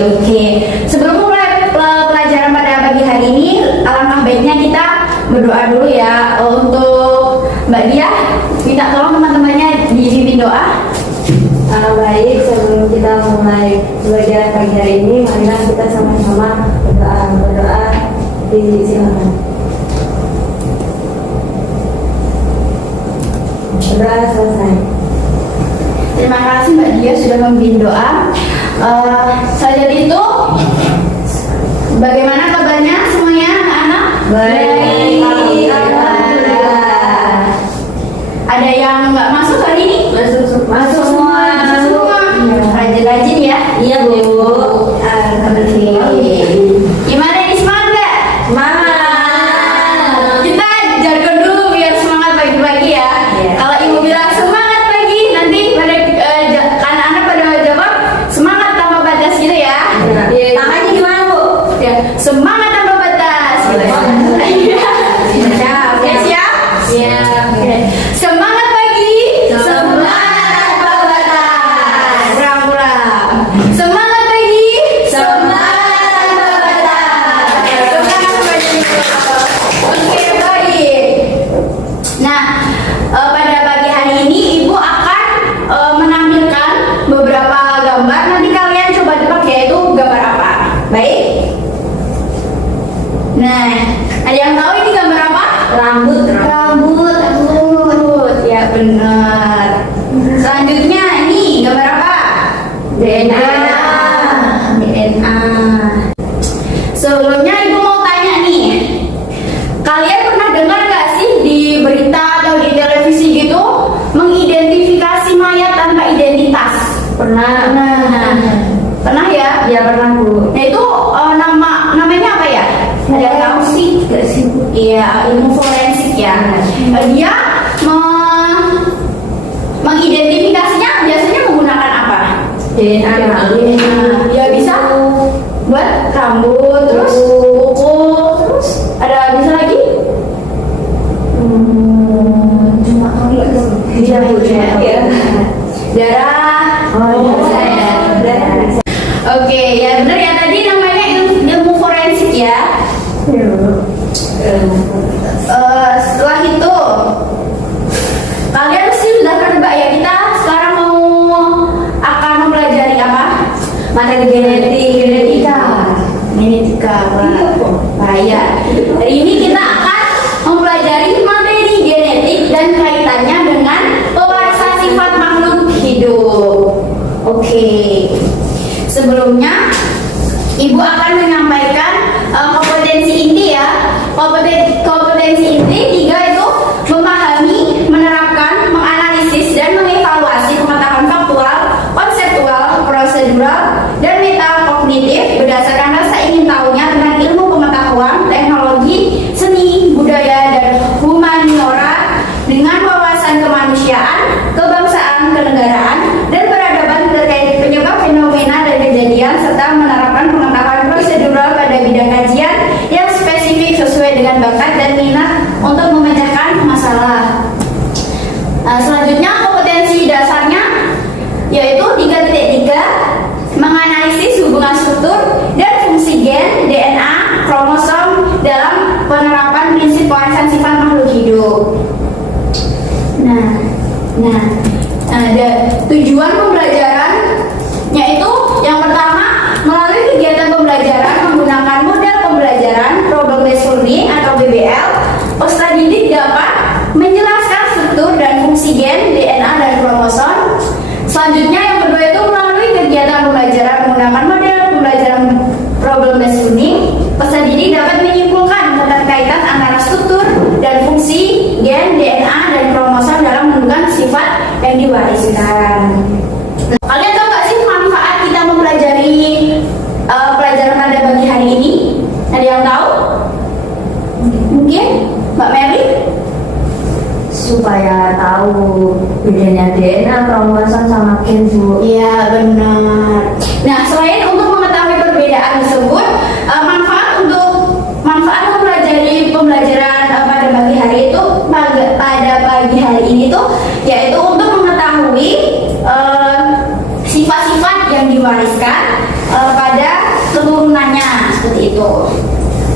Oke. Sebelum mulai pelajaran pada pagi hari ini, alangkah baiknya kita berdoa dulu ya. Untuk Mbak Dia, minta tolong teman-temannya dipimpin doa. Baik, sebelum kita mulai belajar pagi hari ini, marilah kita sama-sama berdoa. Silakan. Berdoa selesai. Terima kasih Mbak Dia sudah memimpin doa. Selanjutnya itu, bagaimana kabarnya semuanya anak-anak? Baik. Ada yang nggak masuk hari ini? Masuk semua. Rajin-rajin ya? Iya, Bu. Gimana ini, semangat nggak? Semangat. Kita jargon dulu biar semangat pagi-pagi ya. Iya. Kalau ibu bilang semangat pagi, nanti pada anak-anak pada jawab semangat tanpa batas gitu ya. Iya. Tangannya gimana, Bu? Ya, semangat tanpa batas. Gitu. Siap. Oke, siap? Siap. Oke. Semangat pagi. Semangat tanpa batas. Ulang-ulang. Semangat pagi. Semangat tanpa batas. Semangat pagi. Oke, baik. Nah, pada pagi hari ini ibu akan menampilkan beberapa gambar. Nanti kalian coba tebak yaitu gambar apa. Baik. Nah, ada yang tahu ini gambar apa? Rambut. Rambut. Ya benar. Selanjutnya ini gambar apa? DNA. DNA. Sebelumnya ibu mau tanya nih, kalian pernah dengar nggak sih di berita atau di televisi gitu mengidentifikasi mayat tanpa identitas? Pernah. Pernah ya? Ya pernah, Bu. Nah itu namanya apa ya? Ada yang tahu sih? Gak sih, Bu? Iya, ilmu forensik ya. Dia mengidentifikasinya biasanya menggunakan apa? DNA. Ya bisa buat rambut, terus kuku, terus ada bisa lagi? Cuma Iya, Bu, ya. darah. Saya. Oke, ya benar ya, tadi namanya ilmu forensik ya. Setelah itu kalian sih sudah tebak ya, kita sekarang akan mempelajari apa? Materi genetika. Bahaya. Hari ini kita akan mempelajari materi genetik dan kaitannya dengan pewarisan sifat makhluk hidup. Oke. Sebelumnya ibu akan menyampaikan kompetensi inti ya. Kompetensi inti 3 itu memahami, menerapkan, menganalisis, dan mengevaluasi pengetahuan faktual, konseptual, prosedural, dan metakognitif berdasarkan rasa ingin tahunya tentang ilmu pengetahuan, teknologi, seni, budaya, dan humaniora dengan wawasan kemanusiaan, kebangsaan, kenegaraan, dan peradaban terkait penyebab fenomena dan kejadian serta menerapkan pengetahuan prosedural pada bidang kajian yang spesifik sesuai dengan bakat dan minat untuk memecahkan masalah. Selanjutnya kompetensi dasarnya yaitu 3.3 menganalisis hubungan struktur dan fungsi gen, DNA, kromosom dalam penerapan prinsip pewarisan sifat makhluk hidup. Ada tujuan pembelajaran yaitu yang pertama, melalui kegiatan pembelajaran menggunakan model pembelajaran problem based learning atau BBL, peserta didik dapat menjelaskan struktur dan fungsi gen, DNA, dan kromosom. Selanjutnya yang kedua itu melalui kegiatan pembelajaran menggunakan model pembelajaran problem based learning, peserta didik dapat menyimpulkan keterkaitan antara struktur dan fungsi gen, DNA, dan kromosom dalam menentukan sifat yang diwariskan. Kalian tahu nggak sih manfaat kita mempelajari pelajaran pada pagi hari ini? Ada yang tahu? Mungkin Mbak Mary? Supaya tahu bedanya DNA, kromosom sama gen, Bu. Iya benar. Nah selain untuk mengetahui perbedaan tersebut, manfaat mempelajari pembelajaran pada pagi hari itu pada pagi hari ini tuh yaitu untuk mengetahui sifat-sifat yang diwariskan pada turunannya seperti itu.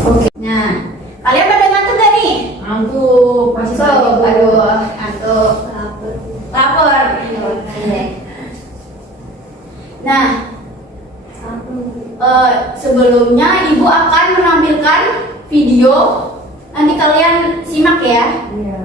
Oke. Nah, kalian pada ngantuk gak nih? Ngantuk, masih So, pagi. aduh, ngantuk. Lapar. Oke. Nah, sebelumnya ibu akan menampilkan video. Nanti kalian simak ya. Iya.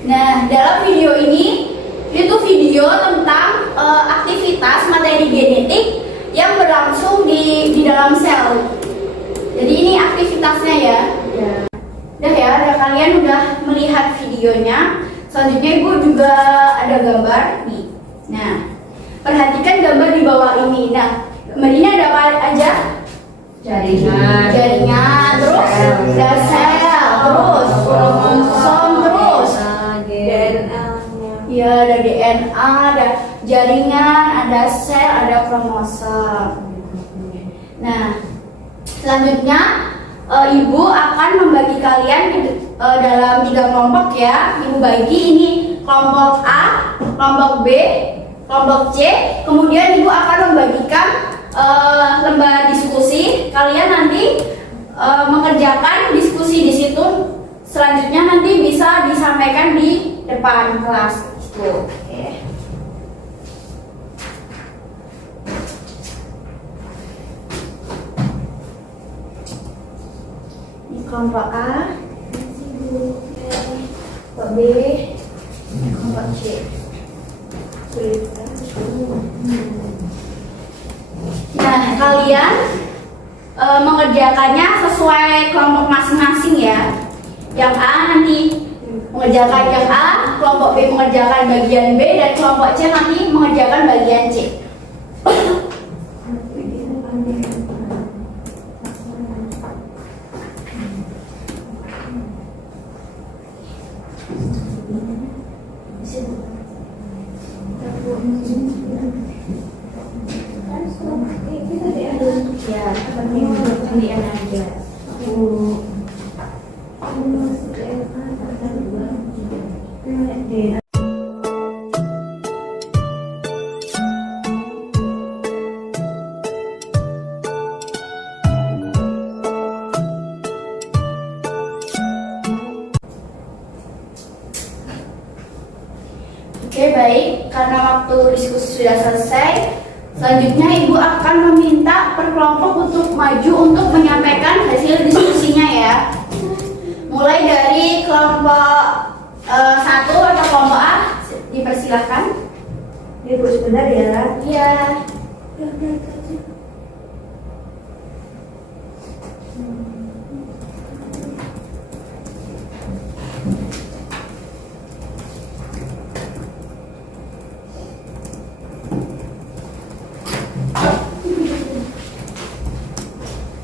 Nah, dalam video ini itu video tentang aktivitas materi genetik yang berlangsung di dalam sel. Jadi ini aktivitasnya ya. Iya. Udah ya, kalian udah melihat videonya. Selanjutnya ibu juga ada gambar nih. Nah, perhatikan gambar di bawah ini. Nah, gambar ini ada apa aja? Jaringan, terus ada sel, terus kromosom, terus DNA-nya. ya ada DNA, ada jaringan, ada sel, ada kromosom. Nah, selanjutnya ibu akan membagi kalian dalam 3 kelompok ya. Ibu bagi ini kelompok A, kelompok B, kelompok C. Kemudian ibu akan membagikan lembar diskusi. Kalian nanti mengerjakan diskusi di situ. Selanjutnya nanti bisa disampaikan di depan kelas itu. Oke. Ini kelompok A, kelompok B, kelompok C. Nah, kalian mengerjakannya sesuai kelompok masing-masing ya. Yang A nanti mengerjakan yang A, kelompok B mengerjakan bagian B, dan kelompok C nanti mengerjakan bagian C. Ya, kemudian aja. Oke, baik, karena waktu diskusi sudah selesai, selanjutnya ibu akan meminta per kelompok untuk maju untuk menyampaikan hasil diskusinya ya. Mulai dari kelompok 1 atau kelompok A, dipersilahkan. Ibu sebentar ya. Iya.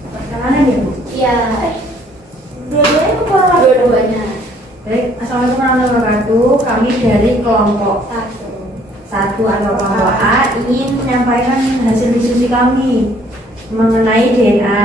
Perkenalan ya, Bu? Iya. Dua-duanya apa? Dua-duanya. Baik, Assalamualaikum warahmatullahi wabarakatuh. Kami dari kelompok 1 atau kelompok A ingin menyampaikan hasil diskusi kami mengenai DNA.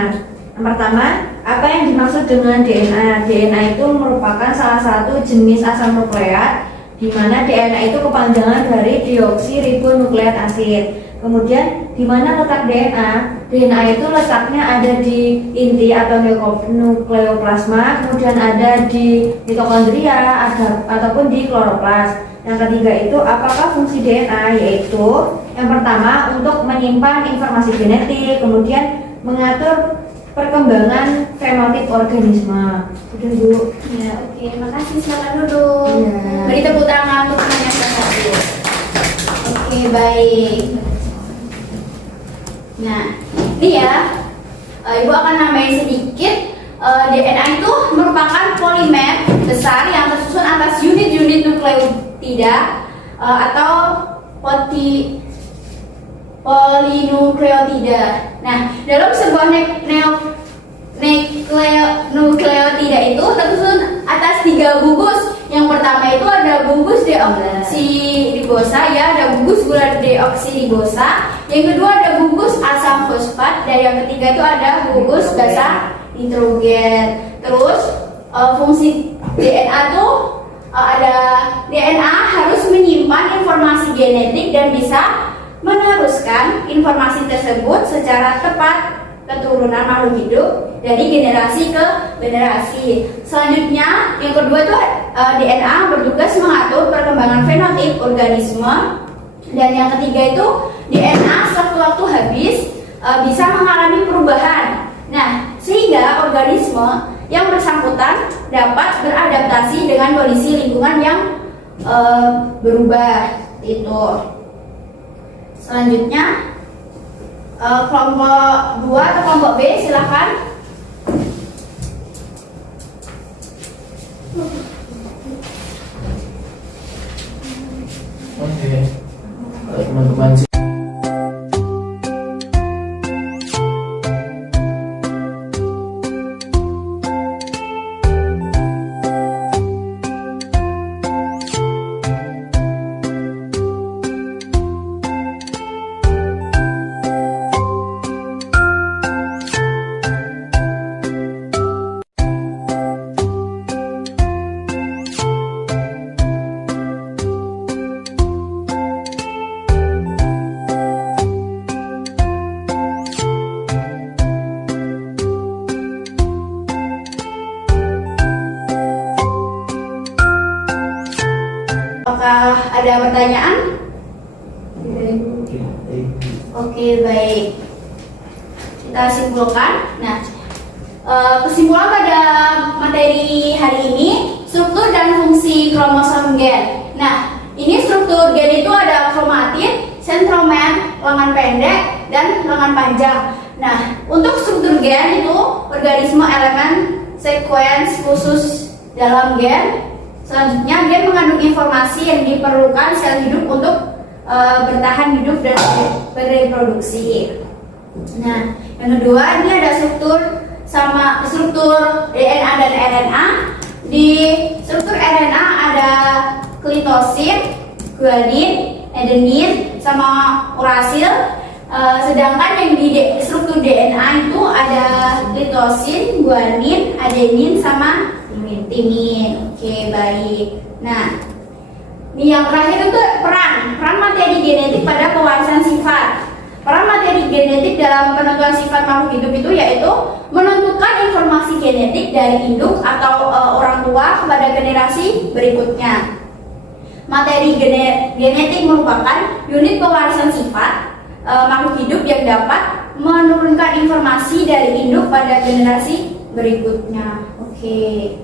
Yang pertama, apa yang dimaksud dengan DNA? DNA itu merupakan salah satu jenis asam nukleat di mana DNA itu kepanjangan dari deoksiribonukleat asid. Kemudian di mana letak DNA? DNA itu letaknya ada di inti atau nukleoplasma, kemudian ada di mitokondria, ataupun di kloroplas. Yang ketiga itu apakah fungsi DNA? Yaitu yang pertama untuk menyimpan informasi genetik, kemudian mengatur perkembangan fenotip organisme. Udah, Bu. Ya, oke, makasih, silakan duduk. Iya. Beri tepuk tangan untuk yang satu. Oke, baik. Nah, ini ya, ibu akan nambahin sedikit. DNA itu merupakan polimer besar yang tersusun atas unit-unit nukleotida atau polinukleotida. Nah, dalam sebuah nukleotida itu tersusun atas 3 bungkus. Yang pertama itu ada bungkus deoksiribosa, ya, ada bungkus gula deoksiribosa. Yang kedua ada bungkus asam fosfat, dan yang ketiga itu ada bungkus basa nitrogen. Terus fungsi DNA tuh ada DNA harus menyimpan informasi genetik dan bisa meneruskan informasi tersebut secara tepat keturunan makhluk hidup dari generasi ke generasi. Selanjutnya, yang kedua itu DNA bertugas mengatur perkembangan fenotip organisme, dan yang ketiga itu DNA sewaktu-waktu habis bisa mengalami perubahan. Nah, sehingga organisme yang bersangkutan dapat beradaptasi dengan kondisi lingkungan yang berubah itu. Selanjutnya kelompok 2 atau kelompok B, silahkan. Oke, teman-teman. Apakah ada pertanyaan? Oke, baik. Kita simpulkan. Nah, kesimpulan pada materi hari ini, struktur dan fungsi kromosom gen. Nah, ini struktur gen itu ada kromatid, sentromer, lengan pendek, dan lengan panjang. Nah, untuk struktur gen itu organisme elemen sekuens khusus dalam gen. Selanjutnya, gen mengandung informasi yang diperlukan sel hidup untuk bertahan hidup dan bereproduksi. Nah, yang kedua, ini ada struktur DNA dan RNA. Di struktur RNA ada klitosin, guanin, adenin, sama urasil. Sedangkan yang di struktur DNA itu ada klitosin, guanin, adenin, sama timin. Oke, baik. Nah, ini yang terakhir itu peran materi genetik pada pewarisan sifat. Peran materi genetik dalam penentuan sifat makhluk hidup itu yaitu menentukan informasi genetik dari induk atau orang tua kepada generasi berikutnya. Materi genetik merupakan unit pewarisan sifat makhluk hidup yang dapat menurunkan informasi dari induk pada generasi berikutnya. Oke.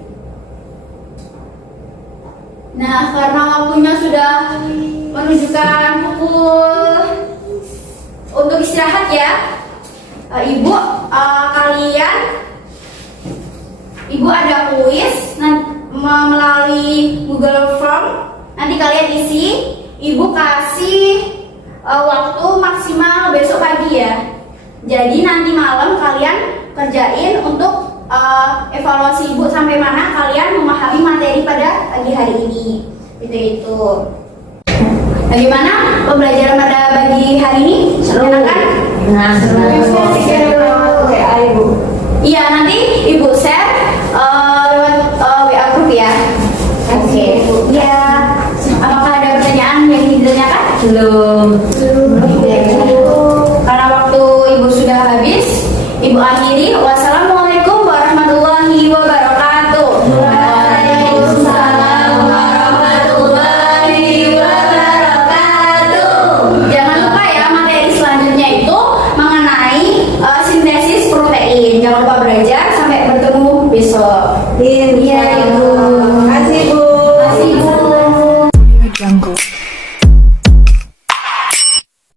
Nah, karena waktunya sudah menunjukkan pukul untuk istirahat ya, Ibu, Ibu ada kuis melalui Google Form. Nanti kalian isi, Ibu kasih waktu maksimal besok pagi ya. Jadi nanti malam kalian kerjain untuk evaluasi Ibu sampai mana kalian memahami materi pada pagi hari ini. Itu. Bagaimana pembelajaran pada pagi hari ini? Menyenangkan? Iya, nanti Ibu share lewat WA group ya. Oke. Ya. Apakah ada pertanyaan yang ingin ditanyakan? Belum. Karena waktu Ibu sudah habis, Ibu akhiri. Wassalamualaikum warahmatullahi wabarakatuh. Waalaikumsalam warahmatullahi wabarakatuh. Jangan lupa ya, materi selanjutnya itu mengenai sintesis protein. Jangan lupa belajar. Sampai bertemu besok. Iya, Ibu.